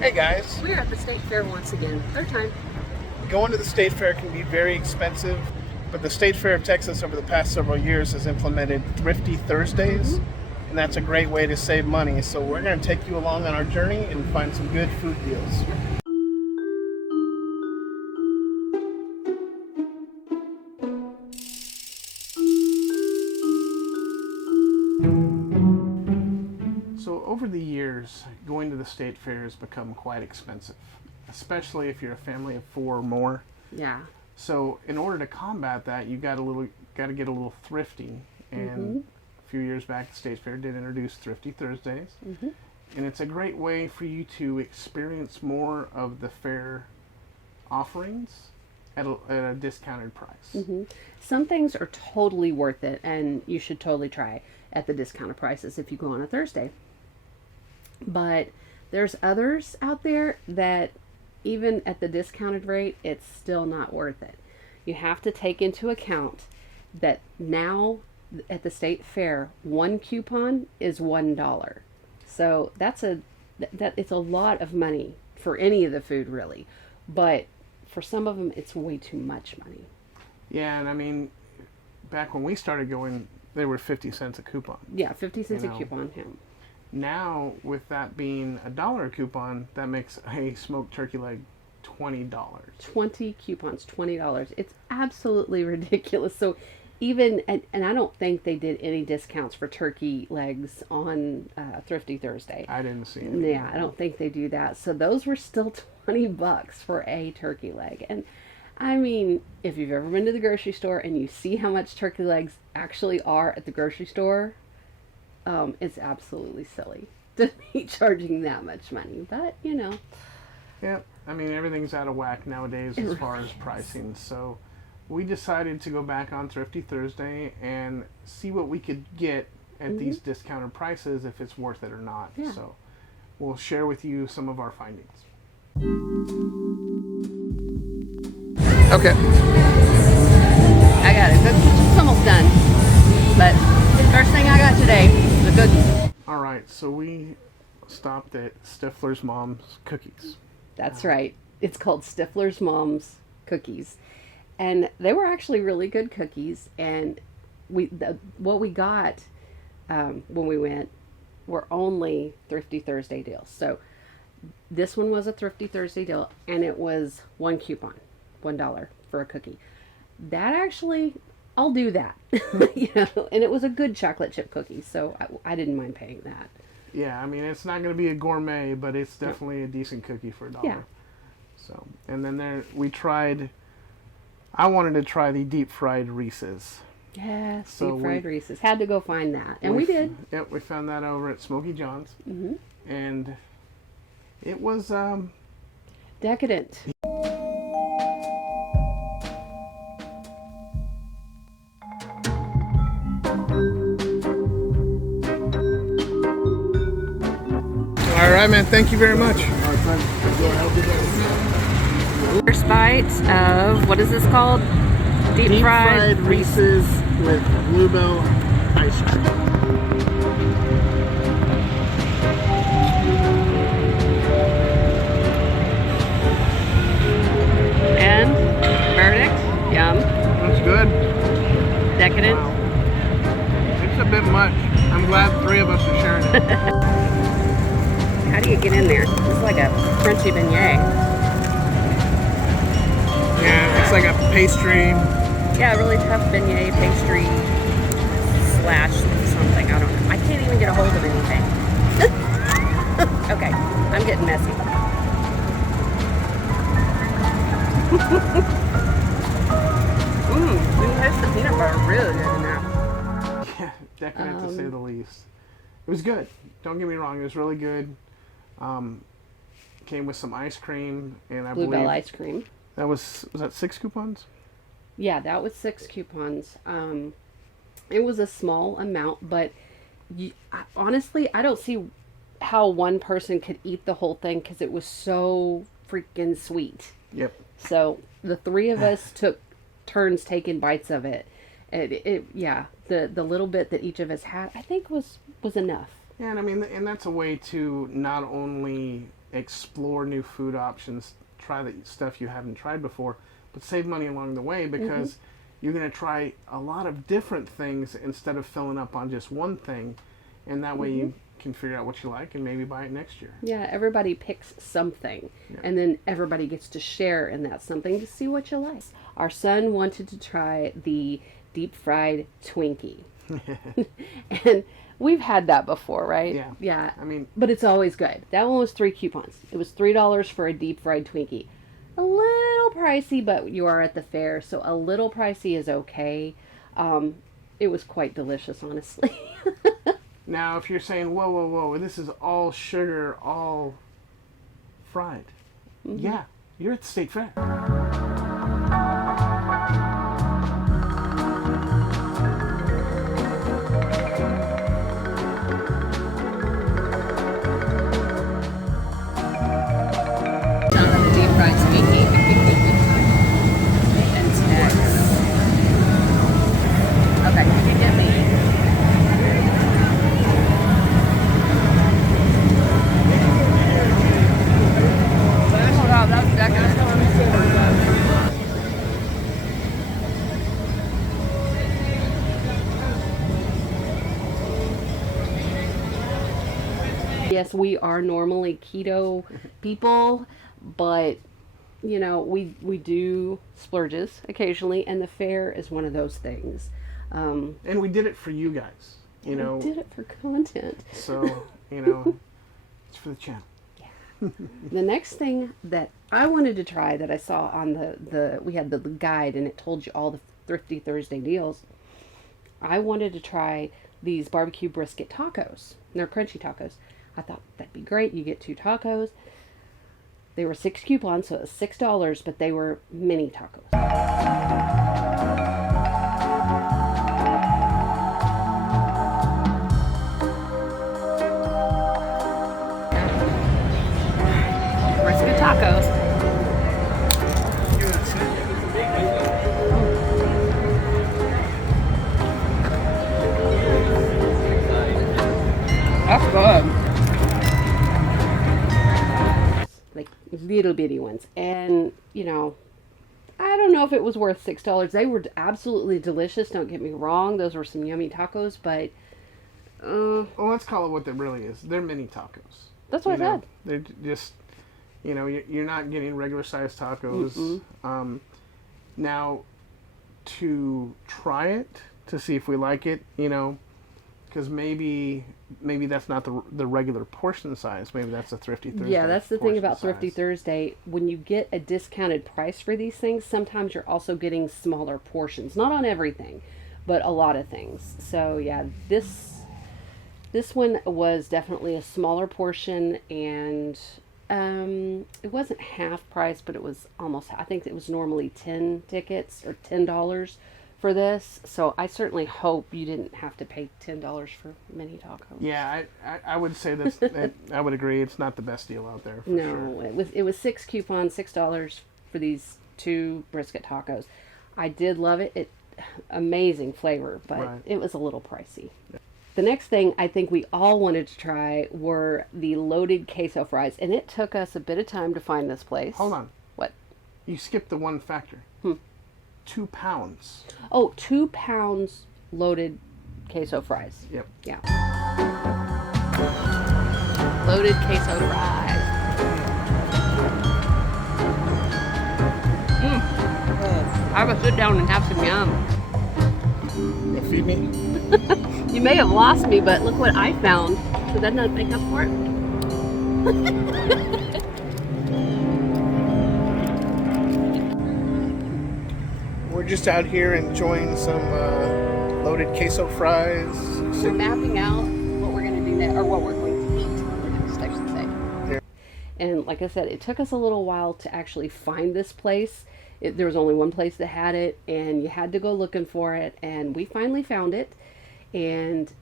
Hey guys, We're at the state fair once again. Third time. going to the state fair can be very expensive, but the State Fair of Texas over the past several years has implemented Thrifty Thursdays, and that's a great way to save money. So we're going to take you along on our journey and find some good food deals. So over the years, going to the state fair has become quite expensive, especially if you're a family of 4 or more. Yeah. So in order to combat that, you got to get a little thrifty. And a few years back, the state fair did introduce Thrifty Thursdays, and it's a great way for you to experience more of the fair offerings at a discounted price. Some things are totally worth it, and you should totally try at the discounted prices if you go on a Thursday. But there's others out there that even at the discounted rate, it's still not worth it. You have to take into account that now at the state fair, 1 coupon is $1. So it's a lot of money for any of the food, really. But for some of them, it's way too much money. Yeah, and I mean, back when we started going, they were 50 cents a coupon. Yeah, 50 cents a coupon. Yeah. Now, with that being $1 a coupon, that makes a smoked turkey leg $20. 20 coupons, $20. It's absolutely ridiculous. So even, and I don't think they did any discounts for turkey legs on Thrifty Thursday. I didn't see any. Yeah, I don't think they do that. So those were still $20 for a turkey leg. And I mean, if you've ever been to the grocery store and you see how much turkey legs actually are at the grocery store, it's absolutely silly to be charging that much money. But, you know. Yeah, I mean, everything's out of whack nowadays as far as pricing. So we decided to go back on Thrifty Thursday and see what we could get at these discounted prices, if it's worth it or not. Yeah. So we'll share with you some of our findings. Okay. I got it. It's almost done. But first thing I got today is a cookie. All right, so we stopped at Stifler's Mom's Cookies. That's right. It's called Stifler's Mom's Cookies. And they were actually really good cookies. And what we got when we went were only Thrifty Thursday deals. So this one was a Thrifty Thursday deal, and it was 1 coupon, $1 for a cookie. That actually, I'll do that. You know, and it was a good chocolate chip cookie, so I didn't mind paying that. Yeah, I mean, it's not going to be a gourmet, but it's definitely a decent cookie for $1. Yeah. So, and then I wanted to try the deep fried Reese's. Yes, So deep fried Reese's. Had to go find that, and we did. Yep, we found that over at Smoky John's, and it was Decadent. all right, man. Thank you very much. First bite of, what is this called? Deep fried Reese's with Bluebell ice cream. And verdict, yum. That's good. Decadent. Wow. It's a bit much. I'm glad 3 of us are sharing it. How do you get in there? It's like a crunchy beignet. Yeah, it's like a pastry. Yeah, really tough beignet pastry slash something. I don't know. I can't even get a hold of anything. Okay, I'm getting messy. It has the peanut butter really good in there. Yeah, decadent to say the least. It was good. Don't get me wrong. It was really good. Came with some ice cream, and I Bluebell believe ice cream. that was that 6 coupons? Yeah, that was 6 coupons. It was a small amount, but honestly, I don't see how one person could eat the whole thing because it was so freaking sweet. Yep. So the 3 of us took turns taking bites of it. Yeah, the little bit that each of us had, I think was enough. Yeah, and I mean, and that's a way to not only explore new food options, try the stuff you haven't tried before, but save money along the way because you're going to try a lot of different things instead of filling up on just one thing, and that way you can figure out what you like and maybe buy it next year. Yeah, everybody picks something, and then everybody gets to share in that something to see what you like. Our son wanted to try the deep fried Twinkie. And we've had that before, right? Yeah. Yeah. I mean, but it's always good. That one was 3 coupons. It was $3 for a deep fried Twinkie. A little pricey, but you are at the fair, so a little pricey is okay. It was quite delicious, honestly. now if you're saying, whoa, this is all sugar, all fried. Yeah, you're at the state fair. Yes, we are normally keto people, but you know, we do splurges occasionally, and the fair is one of those things. And we did it for you guys, you know. We did it for content. So, you know, it's for the channel. Yeah. The next thing that I wanted to try that I saw on we had the guide and it told you all the Thrifty Thursday deals. I wanted to try these barbecue brisket tacos. They're crunchy tacos. I thought that'd be great. You get 2 tacos. They were 6 coupons, so it was $6, but they were mini tacos. Brisket tacos. That's good. Like little bitty ones. And, you know, I don't know if it was worth $6. They were absolutely delicious. Don't get me wrong. Those were some yummy tacos, but... well, let's call it what it really is. They're mini tacos. That's what I said. They're just, you know, you're not getting regular sized tacos. Now, to try it, to see if we like it, you know, because maybe that's not the regular portion size. Maybe that's a Thrifty Thursday. Yeah, that's the thing about Thrifty size. Thursday. When you get a discounted price for these things, sometimes you're also getting smaller portions. Not on everything, but a lot of things. So yeah, this one was definitely a smaller portion, and it wasn't half price, but it was almost. I think it was normally 10 tickets or $10 for this, so I certainly hope you didn't have to pay $10 for mini tacos. Yeah, I would say this. I would agree. It's not the best deal out there. For No, sure. it was 6 coupons, $6 for these 2 brisket tacos. I did love it. Amazing flavor, but Right. it was a little pricey. Yeah. The next thing I think we all wanted to try were the loaded queso fries, and it took us a bit of time to find this place. Hold on. What? You skipped the one factor. 2 pounds. Oh, 2 pounds loaded queso fries. Yep. Yeah. Loaded queso fries. I will sit down and have some yum. You feed me? You may have lost me, but look what I found. Does that not make up for it? We're just out here enjoying some loaded queso fries. We're mapping out what we're going to do next, or what we're going to eat next, I should say. Yeah. And like I said, it took us a little while to actually find this place. There was only one place that had it, and you had to go looking for it, and we finally found it. And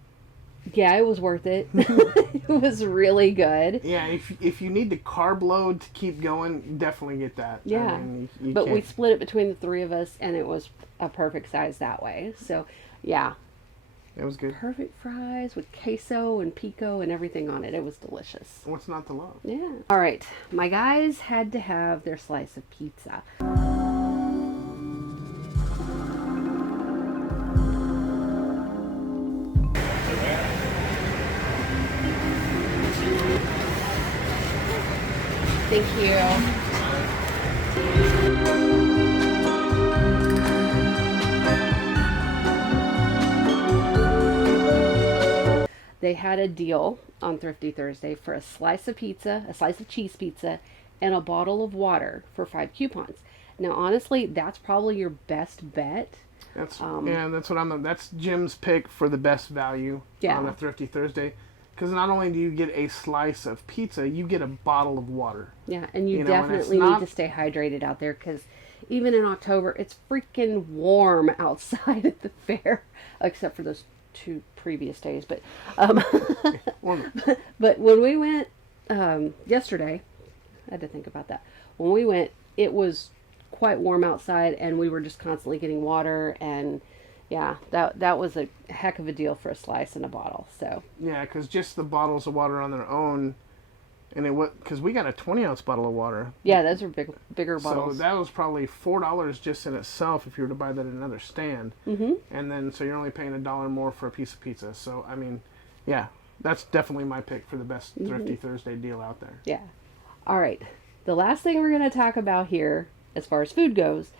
yeah, it was worth it. It was really good. Yeah, if you need the carb load to keep going, definitely get that. Yeah, I mean, you but we can't- split it between the 3 of us, and it was a perfect size that way. So, yeah. It was good. Perfect fries with queso and pico and everything on it. It was delicious. What's not to love? Yeah. All right. My guys had to have their slice of pizza. Thank you. They had a deal on Thrifty Thursday for a slice of pizza, a slice of cheese pizza, and a bottle of water for 5 coupons. Now, honestly, that's probably your best bet. That's that's Jim's pick for the best value on a Thrifty Thursday. Because not only do you get a slice of pizza, you get a bottle of water. Yeah, and you definitely need to stay hydrated out there because even in October, it's freaking warm outside at the fair, except for those 2 previous days. But but when we went yesterday, I had to think about that. When we went, it was quite warm outside, and we were just constantly getting water and. Yeah, that was a heck of a deal for a slice and a bottle. So yeah, because just the bottles of water on their own, and because we got a 20-ounce bottle of water. Yeah, those are bigger bottles. So that was probably $4 just in itself if you were to buy that at another stand. Mm-hmm. And then so you're only paying $1 more for a piece of pizza. So I mean, yeah, that's definitely my pick for the best Thrifty Thursday deal out there. Yeah. All right. The last thing we're going to talk about here, as far as food goes,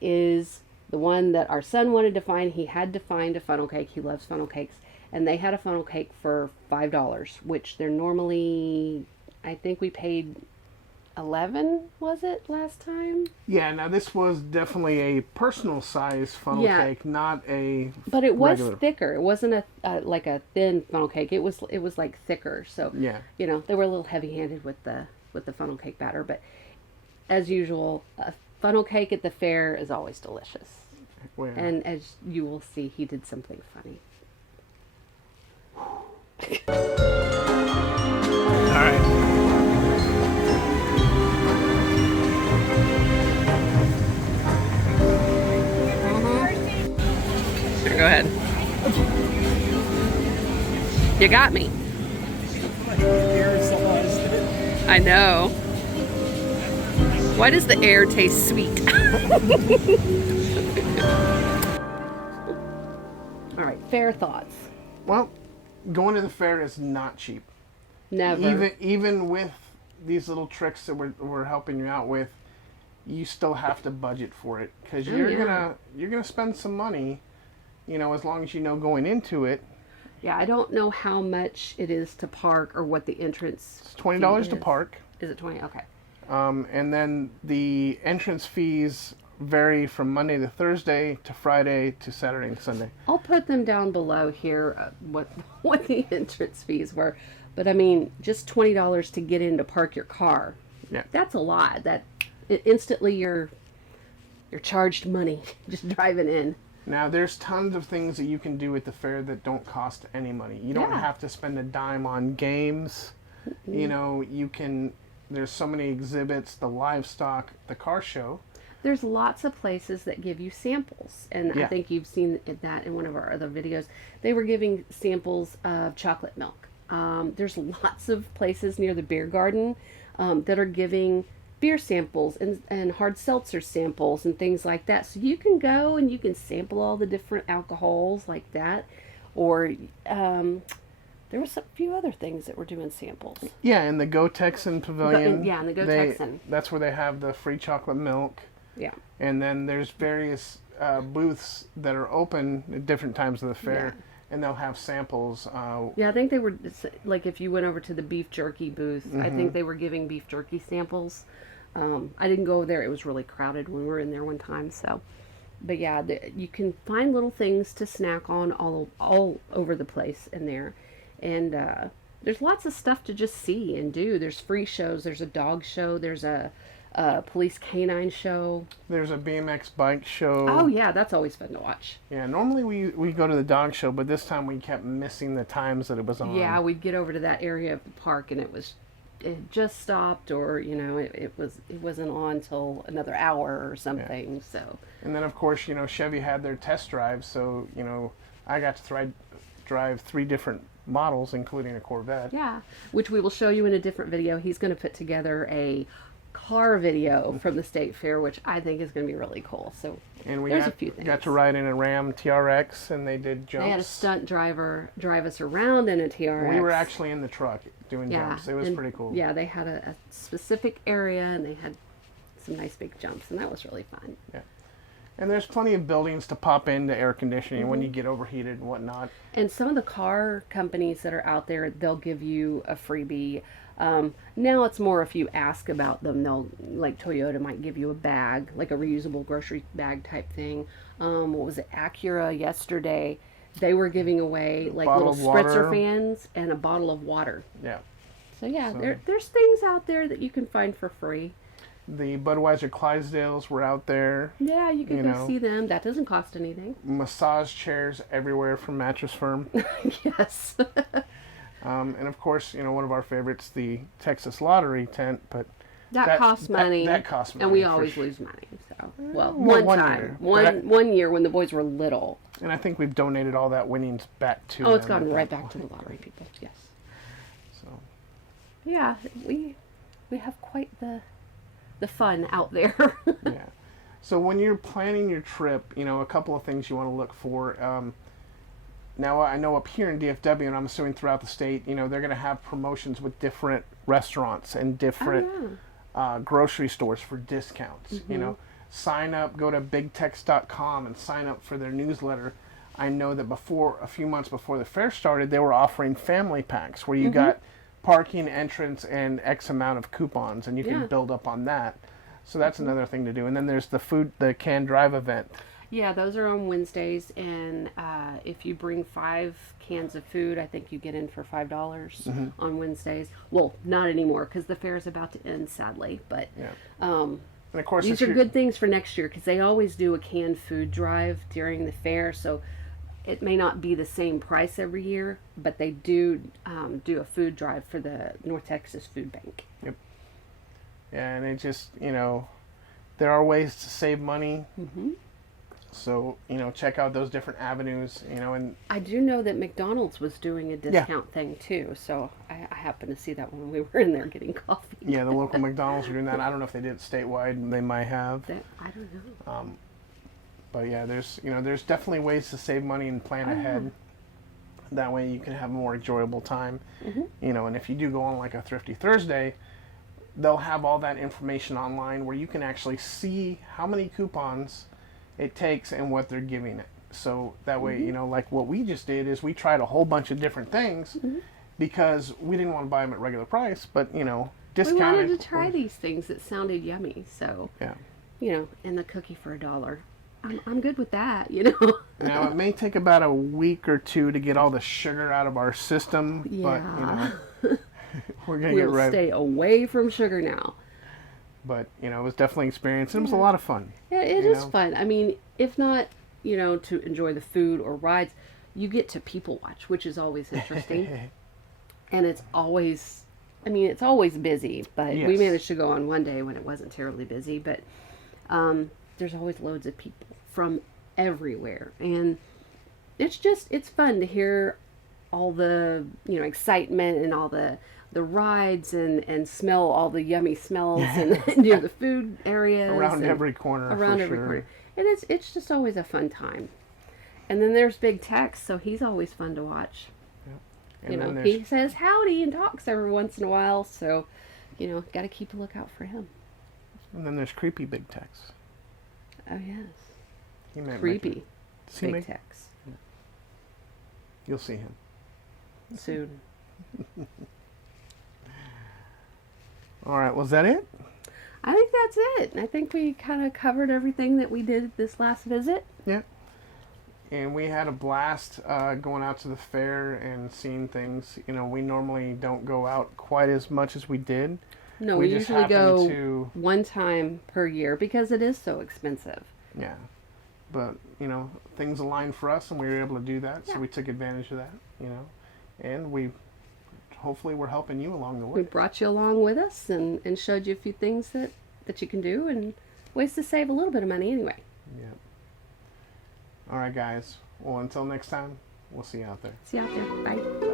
is the one that our son wanted to find. He had to find a funnel cake. He loves funnel cakes. And they had a funnel cake for $5, which they're normally, I think we paid $11, was it, last time? Yeah, now this was definitely a personal size funnel cake, not a But it was regular. thicker. It wasn't like a thin funnel cake. It was like thicker. So, yeah. They were a little heavy-handed with the funnel cake batter. But as usual, a funnel cake at the fair is always delicious. Well, yeah. And as you will see, he did something funny. All right. Here, go ahead. You got me. I know. Why does the air taste sweet? All right, fair thoughts. Well, going to the fair is not cheap. Never. Even with these little tricks that we're helping you out with, you still have to budget for it because you're gonna spend some money, as long as you know going into it. Yeah, I don't know how much it is to park or what the entrance. It's $20 to park. Is it 20? Okay. And then the entrance fees vary from Monday to Thursday to Friday to Saturday and Sunday. I'll put them down below here, what the entrance fees were. But I mean, just $20 to get in to park your car. Yeah. That's a lot. Instantly you're charged money just driving in. Now, there's tons of things that you can do at the fair that don't cost any money. You don't have to spend a dime on games. Mm-hmm. There's so many exhibits, the livestock, the car show. There's lots of places that give you samples. And I think you've seen that in one of our other videos. They were giving samples of chocolate milk. There's lots of places near the beer garden that are giving beer samples and hard seltzer samples and things like that. So you can go and you can sample all the different alcohols like that. Or there was a few other things that were doing samples. Yeah, in the Go Texan Pavilion. In the Go Texan. That's where they have the free chocolate milk. Yeah. And then there's various booths that are open at different times of the fair. Yeah. And they'll have samples. I think they were, like if you went over to the beef jerky booth, mm-hmm. I think they were giving beef jerky samples. I didn't go there. It was really crowded when we were in there one time. So, but yeah, you can find little things to snack on all over the place in there. And there's lots of stuff to just see and do. There's free shows. There's a dog show. There's a police canine show. There's a BMX bike show. Oh yeah, that's always fun to watch. Yeah, normally we go to the dog show, but this time we kept missing the times that it was on. Yeah, we'd get over to that area of the park and it just stopped, or it wasn't on till another hour or something. Yeah. So. And then of course Chevy had their test drive, so I got to drive 3 different models, including a Corvette. Yeah, which we will show you in a different video. He's going to put together a car video from the state fair, which I think is going to be really cool. So and we there's a few things. Got to ride in a Ram TRX, and they did jumps. They had a stunt driver drive us around in a TRX. We were actually in the truck doing jumps. It was pretty cool. Yeah, they had a specific area, and they had some nice big jumps, and that was really fun. Yeah. And there's plenty of buildings to pop into air conditioning when you get overheated and whatnot. And some of the car companies that are out there, they'll give you a freebie. Now it's more if you ask about them, they'll, like Toyota might give you a bag, like a reusable grocery bag type thing. What was it, Acura yesterday? They were giving away like little spritzer fans and a bottle of water. Yeah. So yeah, there's things out there that you can find for free. The Budweiser Clydesdales were out there. Yeah, you can go see them. That doesn't cost anything. Massage chairs everywhere from Mattress Firm. Yes. And of course, one of our favorites, the Texas Lottery tent, but that costs money. That costs money. And we always lose money. So, one time. One year when the boys were little. And I think we've donated all that winnings back to it's gone right back to the lottery people. Yes. So. Yeah, we have quite the fun out there. Yeah. So when you're planning your trip, a couple of things you want to look for. Now, I know up here in DFW, and I'm assuming throughout the state, they're going to have promotions with different restaurants and different grocery stores for discounts. Mm-hmm. Sign up, go to bigtex.com and sign up for their newsletter. I know that a few months before the fair started, they were offering family packs where you got parking, entrance, and X amount of coupons, and you can build up on that. So that's another thing to do. And then there's the Can Drive event. Yeah, those are on Wednesdays, and if you bring 5 cans of food, I think you get in for $5 on Wednesdays. Well, not anymore, because the fair is about to end, sadly. But and of course, these are good things for next year, because they always do a canned food drive during the fair, so it may not be the same price every year, but they do a food drive for the North Texas Food Bank. Yep. Yeah, and it just, there are ways to save money. Mm-hmm. So, check out those different avenues, and... I do know that McDonald's was doing a discount thing, too, so I happened to see that when we were in there getting coffee. Yeah, the local McDonald's were doing that. I don't know if they did it statewide. They might have. I don't know. But yeah, there's definitely ways to save money and plan ahead. That way you can have a more enjoyable time. Mm-hmm. And if you do go on like a Thrifty Thursday, they'll have all that information online where you can actually see how many coupons it takes and what they're giving it. So that way, like what we just did is we tried a whole bunch of different things because we didn't want to buy them at regular price, but discounted. We wanted to try these things that sounded yummy. So yeah, and the cookie for $1. I'm good with that, Now, it may take about a week or 2 to get all the sugar out of our system, but, we're going to get right. We'll stay away from sugar now. But, it was definitely an experience, and it was a lot of fun. Yeah, it is fun. I mean, if not, to enjoy the food or rides, you get to people watch, which is always interesting. And it's always busy, but we managed to go on one day when it wasn't terribly busy, but there's always loads of people from everywhere, and it's fun to hear all the excitement and all the rides and smell all the yummy smells and the food areas around every corner. Corner, and it's just always a fun time. And then there's Big Tex, so he's always fun to watch. Yep. He says howdy and talks every once in a while, so got to keep a lookout for him. And then there's Creepy Big Tex. Oh, yes. He might Creepy Big Tex. Yeah. You'll see him. Soon. All right, was that it? I think that's it. I think we kind of covered everything that we did this last visit. Yeah. And we had a blast going out to the fair and seeing things. We normally don't go out quite as much as we did. No, we usually go one time per year because it is so expensive. Yeah. But, things aligned for us and we were able to do that. So we took advantage of that, and hopefully we're helping you along the way. We brought you along with us and showed you a few things that you can do and ways to save a little bit of money anyway. Yeah. All right, guys. Well, until next time, We'll see you out there. See you out there. Bye.